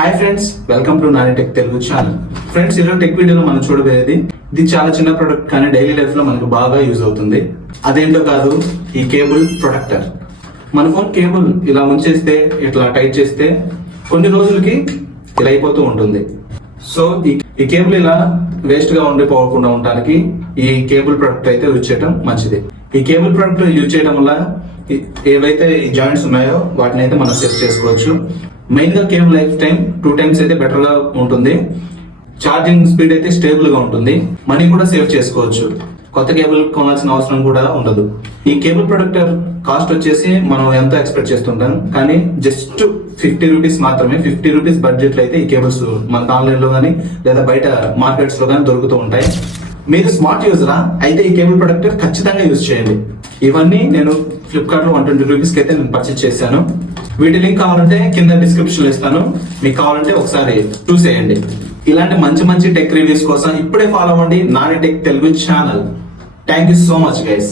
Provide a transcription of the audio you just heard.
Hi friends, welcome to Nani tech Telugu channel. Friends, ఈరోజు tech వీడియోలో మనం చూడబోయేది ఇది చాలా చిన్న ప్రొడక్ట్ కానీ డైలీ లైఫ్ లో మనకు బాగా యూజ్ అవుతుంది. అదేంటో కాదు, ఈ కేబుల్ ప్రొటెక్టర్. మన ఫోన్ కేబుల్ ఇలా ఉంచేస్తే, ఇట్లా టైట్ చేస్తే కొన్ని రోజులకి ఇలా అయిపోతూ ఉంటుంది. సో ఈ కేబుల్ ఇలా వేస్ట్ గా ఉండిపోకుండా ఉండడానికి ఈ కేబుల్ ప్రొడక్ట్ అయితే యూజ్ చేయడం మంచిది. ఈ కేబుల్ ప్రొడక్ట్ యూజ్ చేయడం వల్ల ఏవైతే ఈ జాయింట్స్ ఉన్నాయో వాటిని అయితే మనం సెట్ చేసుకోవచ్చు. మెయిన్ గా కేబుల్ లైఫ్ టైం 2 times అయితే బెటర్ గా ఉంటుంది. ఛార్జింగ్ స్పీడ్ అయితే స్టేబుల్ గా ఉంటుంది. మనీ కూడా సేవ్ చేసుకోవచ్చు. కొత్త కేబుల్ కొనాల్సిన అవసరం కూడా ఉండదు. ఈ కేబుల్ ప్రొటెక్టర్ కాస్ట్ వచ్చేసి మనం ఎంతో ఎక్స్పెక్ట్ చేస్తుంటాం, కానీ జస్ట్ 50 రూపీస్ మాత్రమే. 50 రూపీస్ బడ్జెట్ లో అయితే ఈ కేబుల్స్ మనకు ఆన్లైన్ లో కానీ లేదా బయట మార్కెట్స్ లో కానీ దొరుకుతూ ఉంటాయి. మీరు స్మార్ట్ యూజరా అయితే ఈ కేబుల్ ప్రొటెక్టర్ ఖచ్చితంగా యూజ్ చేయండి. ఇవన్నీ నేను ఫ్లిప్కార్ట్ లో 120 రూపీస్ కి అయితే నేను పర్చేస్ చేశాను. వీటి లింక్ కావాలంటే కింద డిస్క్రిప్షన్ లో ఇస్తాను. మీకు కావాలంటే ఒకసారి చూసేయండి. ఇలాంటి మంచి మంచి టెక్ రివ్యూస్ కోసం ఇప్పుడే ఫాలో అవ్వండి Nani tech Telugu channel. Thank you so much guys.